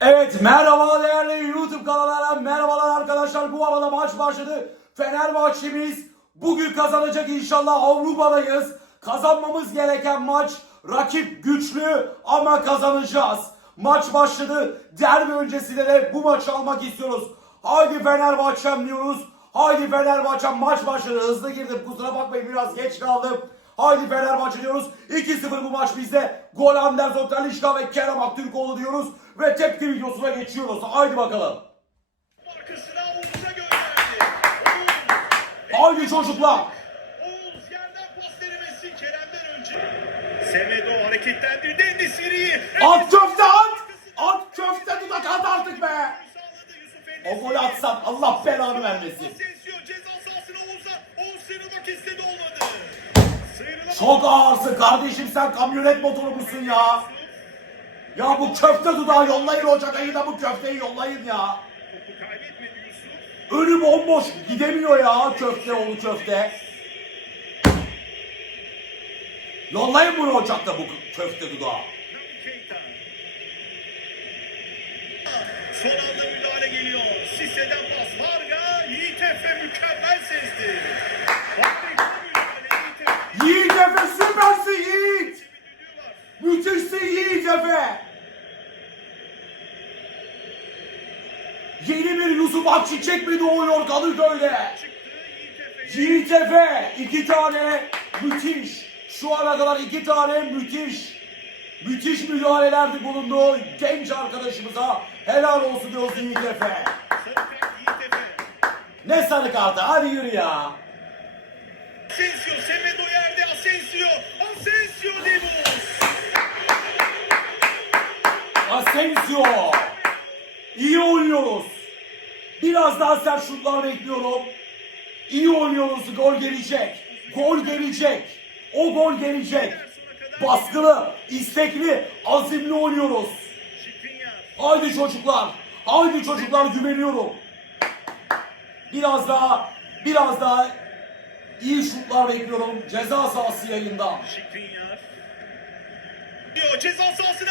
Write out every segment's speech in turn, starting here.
Evet merhaba değerli YouTube kanalına merhabalar arkadaşlar bu arada maç başladı. Fenerbahçe'miz bugün kazanacak inşallah Avrupa'dayız. Kazanmamız gereken maç rakip güçlü ama kazanacağız. Maç başladı. Derbi öncesinde de bu maçı almak istiyoruz. Haydi Fenerbahçe'm diyoruz. Haydi Fenerbahçe'm maç başladı. Hızlı girdim kusura bakmayın biraz geç kaldım. Haydi Fenerbahçe diyoruz. 2-0 bu maç bizde. Gol Anderson Talişka ve Kerem Aktürkoğlu diyoruz. Ve tepki videosuna geçiyoruz. Haydi bakalım. Haydi çocuklar. Semedo hareketlendirdi Endesiri'yi. At köfte at. At köfte dudak at artık be. O golü atsan Allah belanı vermesin. Çok ağırsın kardeşim sen kamyonet motoru musun ya? Ya bu köfte dudağı yollayın Ocak ayında bu köfteyi yollayın ya. Önü bomboş gidemiyor ya köfte oğlu köfte. Yollayın bunu Ocak'ta bu köfte dudağı. Son anda müdahale geliyor. Sisse'den pas. Varga. Yiğit mükemmel sezdi. Harika müdahale. Yiğit Efe. Yiğit Efe süpersin Yiğit. Düdüğü var. Yiğit Efe. Yeni bir Yusuf Akçiçek mi doğuyor Kadıköy'de? Efe iki tane müthiş. Şu ana kadar iki tane müthiş. Müthiş müdahalelerde bulundu. Genç arkadaşımıza helal olsun diyoruz Efe. Ne sarı kartı hadi yürü ya. Asensio, Semedo yerde Asensio. Asensio Devos. Asensio. İyi oynuyoruz. Biraz daha sert şutlar bekliyorum. İyi oynuyoruz. Gol gelecek. Gol gelecek. O gol gelecek. Baskılı, istekli, azimli oynuyoruz. Haydi çocuklar. Haydi çocuklar güveniyorum. Biraz daha, biraz daha iyi şutlar bekliyorum. Ceza sahası yayında. Ceza sahasına.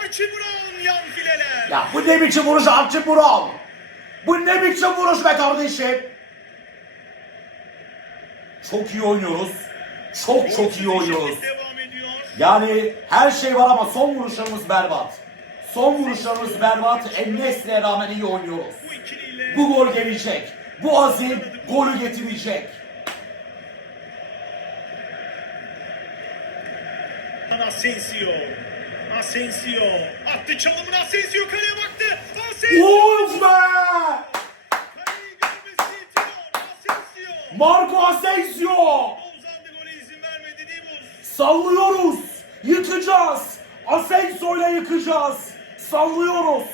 Archie Brown yan fileler. Ya bu ne biçim vuruş Archie Brown? Bu ne biçim vuruş be kardeşim? Çok iyi oynuyoruz. Çok çok iyi oynuyoruz. Yani her şey var ama son vuruşlarımız berbat. Son vuruşlarımız berbat. Ennes'le rağmen iyi oynuyoruz. Bu gol gelecek. Bu azim golü getirecek. Asensio. Asensio. Attı çalımını Asensio kaleye baktı. Asensio. Of be! Asensio. Marco Asensio! Sallıyoruz. Yıkacağız. Asensio'yla yıkacağız. Sallıyoruz.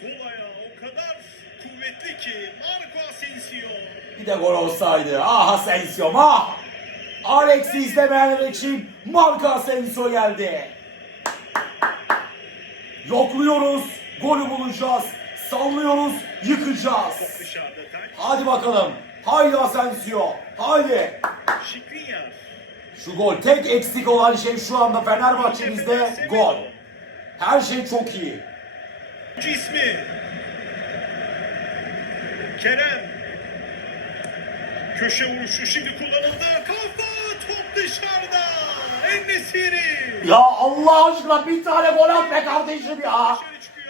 Sol ayağı o kadar kuvvetli ki Marco Asensio. Bir de gol olsaydı. Ah Asensio ah! Alex'i izlemeyenler için Marco Asensio geldi. Yokluyoruz. Golü bulacağız. Sallıyoruz. Yıkacağız. Hadi bakalım. Haydi Asensio. Haydi. Şu gol. Tek eksik olan şey şu anda Fenerbahçe'mizde gol. Her şey çok iyi. ismi. Kerem. Köşe vuruşu şimdi kullanıldı. Kafa dışarıda. Ennesiri. Ya Allah aşkına bir tane gol at be kardeşim ya.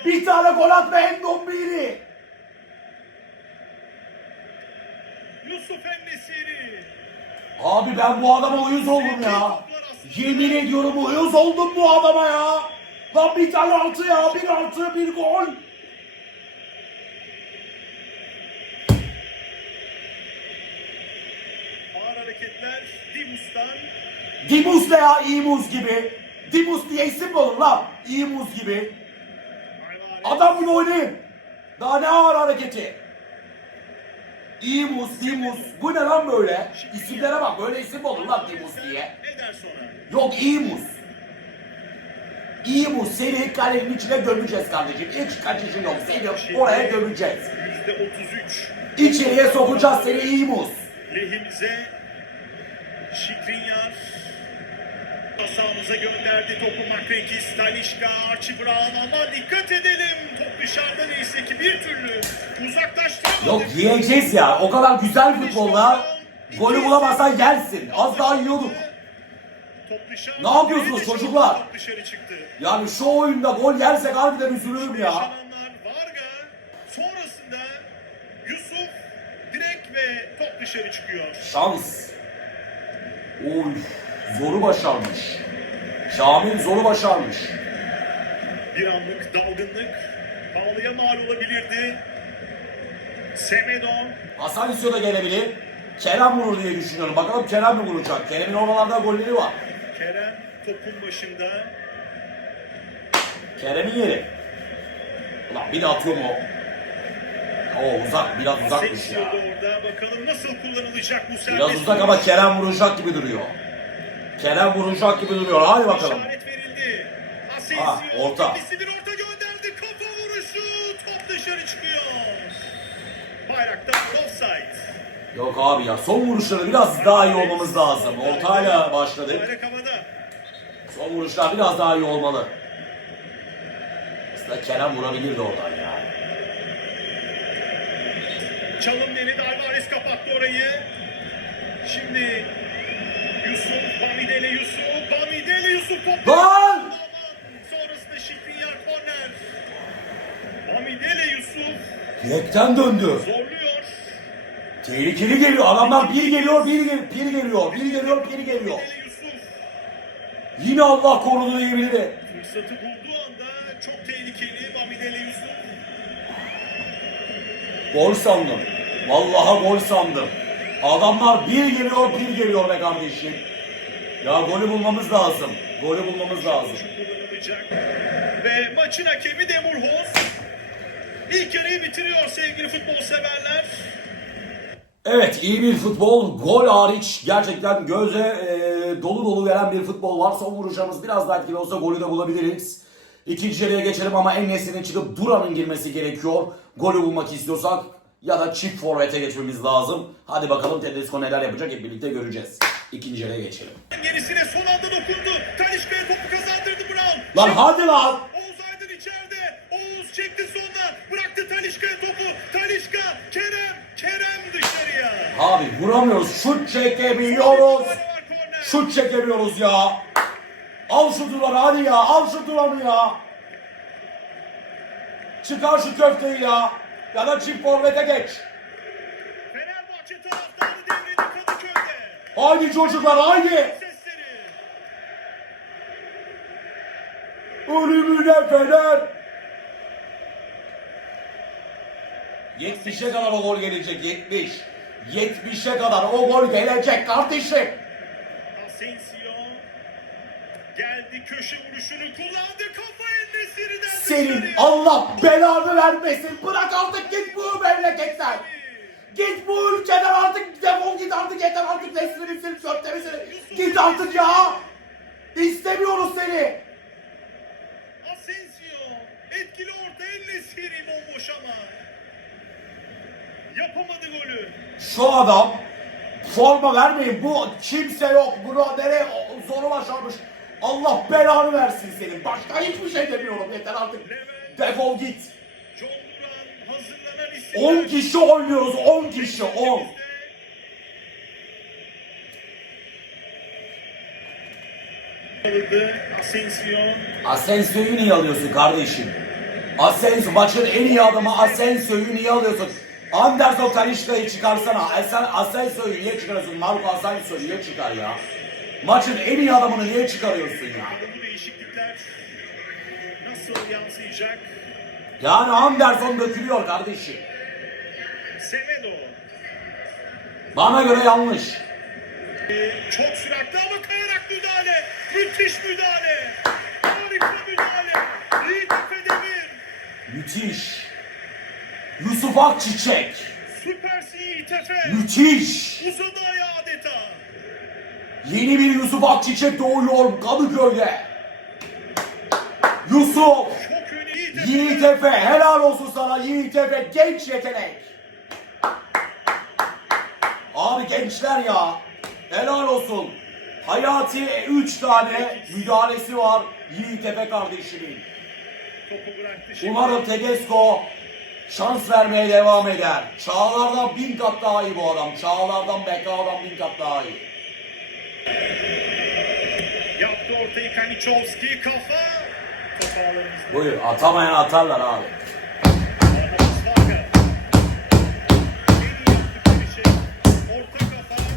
Bir tane gol at be Endombili. Yusuf Ennesiri. Abi ben bu adama uyuz oldum ya. Yemin ediyorum uyuz oldum bu adama ya. Lan bir tane altı ya. Bir altı bir gol. Hareketler Dimus'tan. Dimus ne ya? İmuz gibi. Dimus diye isim mi olur lan? İmuz gibi. Adam gibi oynayın. Daha ne ağır hareketi. İmuz, Dimus. Bu ne lan böyle? İsimlere bak. Böyle isim mi olur lan Dimus diye? Yok İmus. İmus seni kalenin içine gömeceğiz kardeşim. Hiç kaçışın yok. Seni oraya gömeceğiz. Yüzde 33. İçeriye sokacağız seni İmus. Lehimize Şikrinyar Sahamıza gönderdi topu Makrekis, Talişka, Archie Brown ama dikkat edelim. dışarıda neyse ki bir türlü uzaklaştıramadık. Yok yiyeceğiz ya. O kadar güzel futbolla golü bulamazsan yersin. Az daha yiyorduk. Top dışarı. Ne yapıyorsunuz çocuklar? Top dışarı çıktı. Yani şu oyunda gol yersek harbiden üzülürüm ya. Sonrasında Yusuf direkt ve top dışarı çıkıyor. Şans. Oy. Zoru başarmış. Şamil zoru başarmış. Bir anlık dalgınlık pahalıya mal olabilirdi. Semedo Hasan İsyo da gelebilir. Kerem vurur diye düşünüyorum. Bakalım Kerem mi vuracak? Kerem'in oralarda golleri var. Kerem topun başında. Kerem'in yeri. Ulan bir de atıyor mu? Oo uzak, biraz uzakmış ya. Bakalım nasıl kullanılacak bu serbest Biraz uzak ama Kerem vuracak gibi duruyor. Kerem vuracak gibi duruyor. Hadi bakalım. İşaret verildi. Asensio Ha, orta. kendisi bir orta gönderdi. Kafa vuruşu. Top dışarı çıkıyor. Bayraktar offside. Yok abi ya son vuruşları biraz daha iyi olmamız lazım. Ortayla başladık. Bayrak havada. Son vuruşlar biraz daha iyi olmalı. Aslında Kerem vurabilirdi oradan ya. Çalım denedi. Alvarez kapattı orayı. Şimdi Yusuf, Bamidele Yusuf, Bamidele Yusuf top. Lan! Aman! Sonrasında Şikrinyar korner. Bamidele Yusuf Direkten döndü. zorluyor. Tehlikeli geliyor. Adamlar bir geliyor, bir, gel bir geliyor, bir geliyor, bir geliyor. Yine Allah korudu diyebilirim. fırsatı bulduğu anda çok tehlikeli Bamidele Yusuf. Gol sandım. Vallahi gol sandım. Adamlar bir geliyor, bir geliyor be kardeşim. Ya golü bulmamız lazım. Golü bulmamız lazım. Ve maçın hakemi Demurhoz. İlk yarıyı bitiriyor sevgili futbol severler. Evet iyi bir futbol. Gol hariç gerçekten göze e, dolu dolu veren bir futbol var. Son vuruşlarımız biraz daha etkili olsa golü de bulabiliriz. İkinci yarıya geçelim ama en nesinin çıkıp Duran'ın girmesi gerekiyor. Golü bulmak istiyorsak ya da çift forvete geçmemiz lazım. Hadi bakalım Tedesco neler yapacak hep birlikte göreceğiz. İkinci yarıya geçelim. Gerisine son anda dokundu. Talişka'ya topu kazandırdı Brown. Lan hadi lan! Oğuz Aydın içeride. Oğuz çekti sonuna. Bıraktı Talişka'ya topu. Talişka, Kerem, Kerem dışarıya. Abi vuramıyoruz. Şut korner. Şut çekemiyoruz ya. Al şu duvarı hadi ya. Al şu duvarı ya. Çıkar şu köfteyi ya. Ya da çift forvete geç. Fenerbahçe taraftarı devrede Kadıköy'de. Haydi çocuklar haydi. Sesleri. Ölümüne Fener. 70'e kadar o gol gelecek 70. 70'e kadar o gol gelecek kardeşim. Asensio geldi köşe vuruşunu kullandı kafa Endesiri'den Senin. Allah belanı vermesin. Bırak artık git bu memleketten. Git bu ülkeden artık defol git artık yeter artık neslini misin çöpte misin? Git artık ya. İstemiyoruz seni. Asensio etkili orta Endesiri bomboş ama yapamadı golü. Şu adam forma vermeyin. Bu kimse yok. Bunu nereye zoru başarmış. Allah belanı versin senin. Başka hiçbir şey demiyorum. Yeter artık. Defol git. John Duran hazırlanan isimler. 10 kişi oynuyoruz. 10 kişi. 10. Alındı Asensio. Asensio'yu niye alıyorsun kardeşim? Asensio maçın en iyi adamı Asensio'yu niye alıyorsun? Anderson Talişka'yı çıkarsana. Sen Asensio'yu niye çıkarıyorsun? Marco Asensio niye çıkar ya? Maçın en iyi adamını niye çıkarıyorsun ya? Yani Anderson dökülüyor kardeşim. Semedo Bana göre yanlış. Ee, çok süratli ama kayarak müdahale. Müthiş müdahale. Harika müdahale. Yiğit Efe Demir. Müthiş. Yusuf Akçiçek. Süpersin Efe. Müthiş. Uzadı ayağı. Yeni bir Yusuf Akçiçek doğuyor Kadıköy'de. Yusuf. Yiğit Efe. Helal olsun sana Yiğit Efe genç yetenek. Abi gençler ya helal olsun. Hayati 3 tane müdahalesi var Yiğit Efe kardeşimin. Umarım Tedesco şans vermeye devam eder. Çağlardan bin kat daha iyi bu adam. Çağlardan Beka'dan bin kat daha iyi. Yaptı ortayı Kanichovski kafa. Buyur atamayan atarlar abi.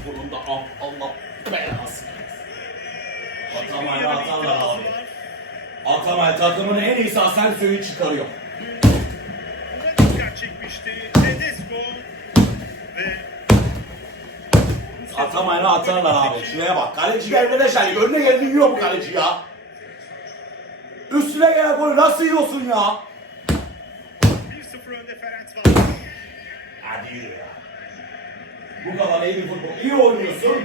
Bunun da Allah Atamayan atarlar abi. Atamayan takımın en iyisi Asensio'yu çıkarıyor. Buna dikkat çekmişti. Tedesco ve Atamayana atarlar abi. Şuraya bak. Kaleci gelmede şenlik. Önüne geldi yiyor bu kaleci ya. Üstüne gelen golü nasıl yiyorsun ya? 1-0 önde Ferenc var. Hadi yürü ya. Bu kadar iyi bir futbol. İyi oynuyorsun.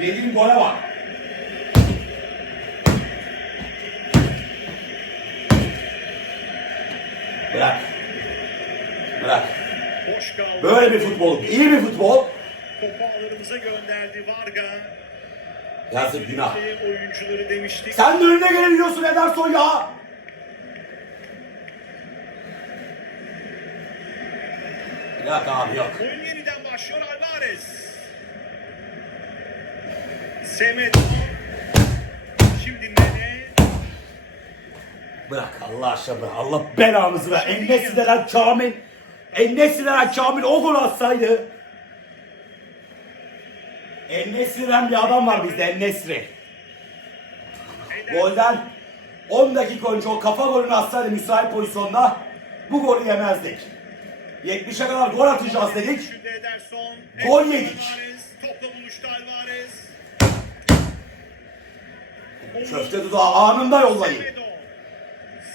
Yediğin gole bak. Bırak. Bırak. Böyle bir futbol. iyi bir futbol. Topu ağlarımıza gönderdi Varga. Yazık günah. Ve oyuncuları demiştik. Sen de önüne geleni yiyorsun Ederson ya. Bırak abi yok. Oyun yeniden başlıyor Alvarez. Semedo. Şimdi Nene. Bırak Allah aşkına bırak. Allah belanızı ver. Ennesi denen Kamil. Ennesi denen Kamil o gol atsaydı. Ennesi denen bir adam var bizde Ennesri. Golden 10 dakika önce o kafa golünü atsaydı müsait pozisyonda bu golü yemezdik. 70'e kadar gol atacağız dedik. Gol yedik. Köfte dudağı anında yollayın. Semedo.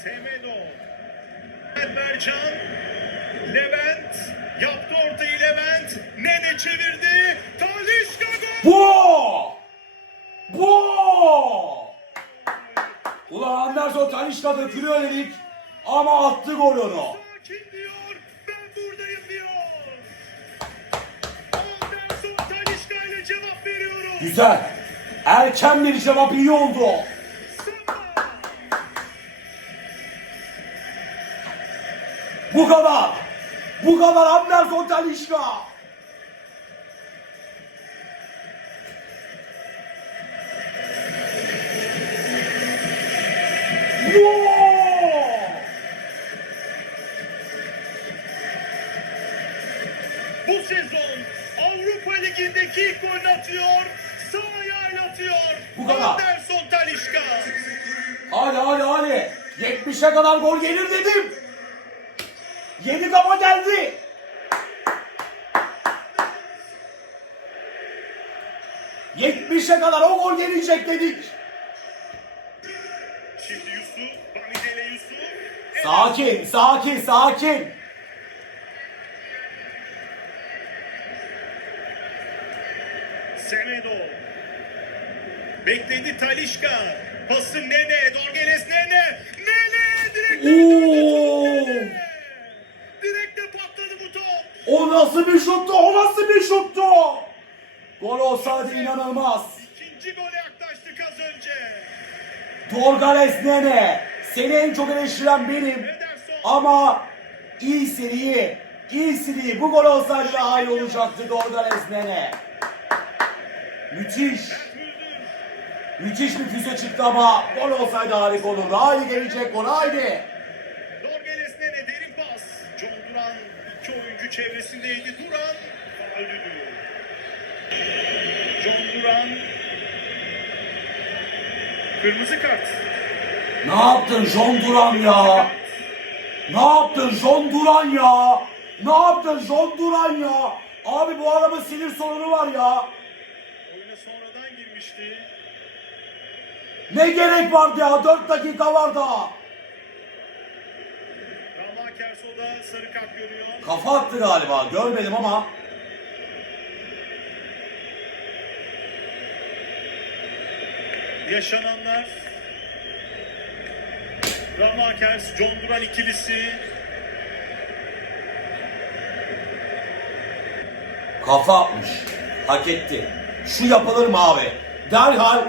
Semedo. Levent. Yaptı ortayı Levent. Nene çevirdi. Talişka gol. Bu! Bu! Ulan Anderson Talişka dökülüyor dedik ama attı gol onu. Sakin diyor. Ben buradayım diyor. Anderson Talişka ile cevap veriyorum. Güzel. Erken bir cevap iyi oldu. Bu kadar. Bu kadar Anderson Talişka. Yoo! Bu sezon Avrupa Ligi'ndeki ilk golünü atıyor. Sağ ayağıyla atıyor. Bu kadar. Anderson Talişka. Hadi hadi hadi. 70'e kadar gol gelir dedim. Yedi kafa geldi. Yetmişe kadar o gol gelecek dedik. Şimdi Yusuf. Bamidele Yusuf. Sakin, sakin, sakin. Semedo. Bekledi Talişka. Pası Nene. Dorgeles Nene. Nene. Direkte Oo! Top. O nasıl bir şuttu? O nasıl bir şuttu? Gol olsaydı inanılmaz. İkinci gole yaklaştık az önce. Dorgales Nene. Seni en çok eleştiren benim. Ama iyi. İyisin iyi. Bu gol olsaydı daha iyi olacaktı Dorgales Nene. Müthiş. Müthiş bir füze çıktı ama gol olsaydı harika olurdu. Haydi gelecek gol haydi. Oyuncu çevresindeydi. Duran diyor. John Duran kırmızı kart. Ne yaptın John Duran ya? Ne yaptın John Duran ya? Ne yaptın John Duran ya? Abi bu adamın sinir sorunu var ya. Oyuna sonradan girmişti. Ne gerek vardı ya? 4 dakika var daha. Kerso'da sarı kart görüyor. Kafa attı galiba. Görmedim ama. Yaşananlar Rama Kers, John Duran ikilisi Kafa atmış. Hak etti. Şu yapılır mı abi? Derhal,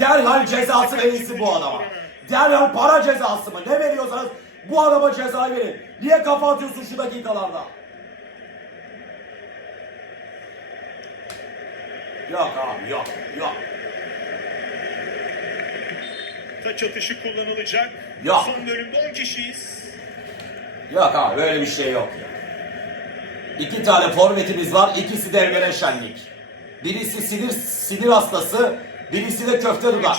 derhal cezası verilsin bu adama. Derhal para cezası mı? Ne veriyorsanız Bu adama ceza verin. Niye kafa atıyorsun şu dakikalarda? Yok abi yok yok. Taç atışı kullanılacak. Ya. Son bölümde 10 kişiyiz. Yok abi böyle bir şey yok ya. İki tane forvetimiz var. ikisi de Emre Şenlik. Birisi sinir sinir hastası, birisi de köfte dudak.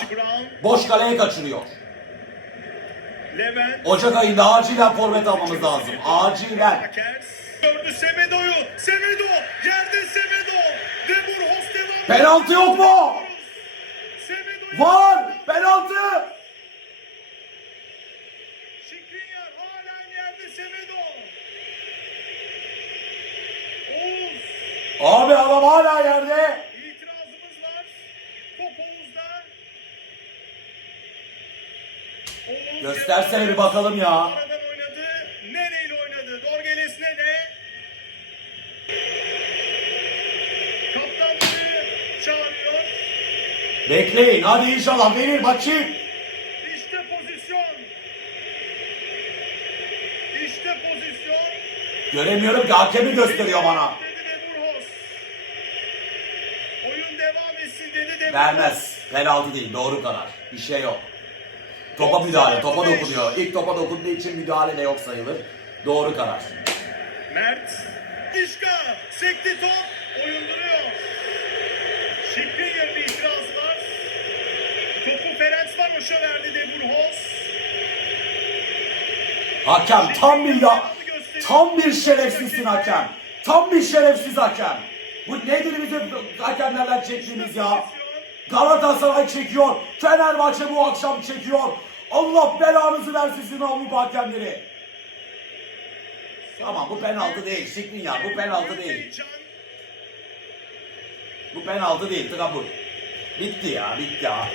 Boş kaleye kaçırıyor. Ocak ayında acilen forvet almamız lazım. Acilen. Gördü Semedo'yu. Semedo. Yerde Semedo. Demur. Penaltı yok mu? Var! Penaltı! Şikrinyar halen yerde Semedo. Oğuz. Abi adam hala yerde. Göstersene bir bakalım ya. Nereyle oynadı? Dorgeles ne de? Kaptanları çağırıyor. Bekleyin hadi inşallah verir bakayım. İşte pozisyon. İşte pozisyon. Göremiyorum ki hakemi gösteriyor bana. Oyun devam etsin dedi. Vermez. Penaltı değil doğru karar. Bir şey yok. Topa müdahale, topa dokunuyor. İlk topa dokunduğu için müdahale de yok sayılır. Doğru karar. Mert. Dişka. Sekti top. Oyun duruyor. Şikrinyar'ın itirazı var. Topu Ferenc Varoş'a verdi Demurhos. Hakem tam bir ya, tam bir şerefsizsin hakem. Tam bir şerefsiz hakem. Bu nedir bizim hakemlerden çektiğimiz ya? Galatasaray çekiyor. Fenerbahçe bu akşam çekiyor. Allah belanızı versin sizin Avrupa hakemleri. Tamam bu penaltı değil Şikrin ya bu penaltı değil. Bu penaltı değil kabul. Bitti ya bitti ya.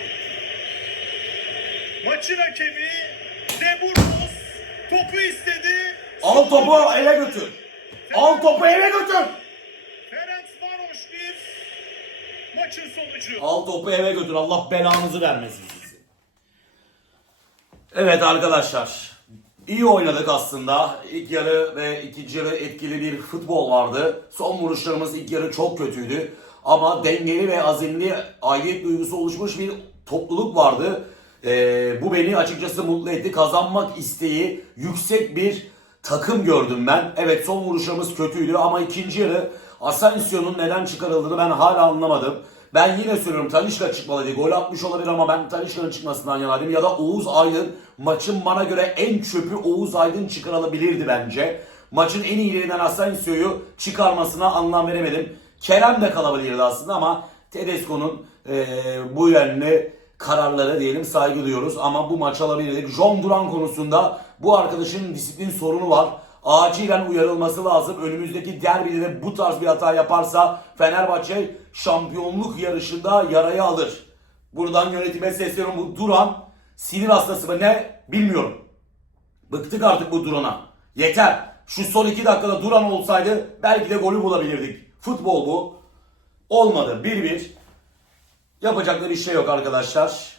Maçın hakemi Demurhos topu istedi. Al topu eve götür. Al topu eve götür. Ferenc Varoş bir. Maçın sonucu. Al topu eve götür. Allah belanızı vermesin. Evet arkadaşlar. iyi oynadık aslında. İlk yarı ve ikinci yarı etkili bir futbol vardı. Son vuruşlarımız ilk yarı çok kötüydü. Ama dengeli ve azimli aidiyet duygusu oluşmuş bir topluluk vardı. Ee, bu beni açıkçası mutlu etti. Kazanmak isteği yüksek bir takım gördüm ben. Evet son vuruşlarımız kötüydü ama ikinci yarı Asensio'nun neden çıkarıldığını ben hala anlamadım. Ben yine söylüyorum Talişka çıkmalıydı. Gol atmış olabilir ama ben Talişka'nın çıkmasından yanaydım. Ya da Oğuz Aydın maçın bana göre en çöpü Oğuz Aydın çıkarılabilirdi bence. Maçın en iyilerinden Asensio'yu çıkarmasına anlam veremedim. Kerem de kalabilirdi aslında ama Tedesco'nun eee bu yönlü kararlara diyelim saygı duyuyoruz ama bu maç alabilirdik. John Duran konusunda bu arkadaşın disiplin sorunu var. Acilen uyarılması lazım. Önümüzdeki derbide de bu tarz bir hata yaparsa Fenerbahçe şampiyonluk yarışında yarayı alır. Buradan yönetime sesleniyorum. Bu Duran sinir hastası mı ne bilmiyorum. Bıktık artık bu Duran'a. Yeter. Şu son iki dakikada Duran olsaydı belki de golü bulabilirdik. Futbol bu. Olmadı. 1-1. Yapacakları bir şey yok arkadaşlar.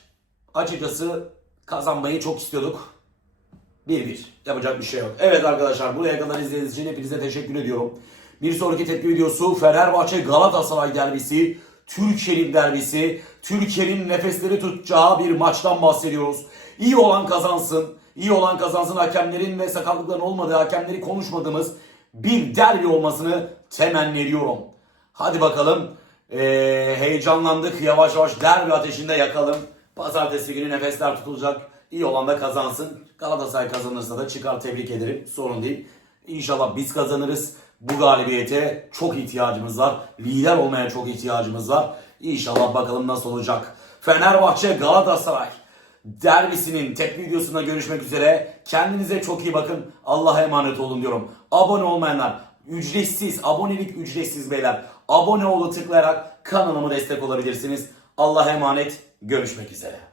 Açıkçası kazanmayı çok istiyorduk. 1-1. Yapacak bir şey yok. Evet arkadaşlar buraya kadar izlediğiniz için hepinize teşekkür ediyorum. Bir sonraki tepki videosu Fenerbahçe Galatasaray derbisi. Türkiye'nin derbisi. Türkiye'nin nefesleri tutacağı bir maçtan bahsediyoruz. İyi olan kazansın. İyi olan kazansın. Hakemlerin ve sakatlıkların olmadığı, hakemleri konuşmadığımız bir derbi olmasını temenni ediyorum. Hadi bakalım. Ee, heyecanlandık. Yavaş yavaş derbi ateşinde yakalım. Pazartesi günü nefesler tutulacak. İyi olan da kazansın. Galatasaray kazanırsa da çıkar tebrik ederim. Sorun değil. İnşallah biz kazanırız. Bu galibiyete çok ihtiyacımız var. Lider olmaya çok ihtiyacımız var. İnşallah bakalım nasıl olacak. Fenerbahçe Galatasaray derbisinin tek videosunda görüşmek üzere. Kendinize çok iyi bakın. Allah'a emanet olun diyorum. Abone olmayanlar ücretsiz, abonelik ücretsiz beyler. Abone olu tıklayarak kanalıma destek olabilirsiniz. Allah'a emanet. Görüşmek üzere.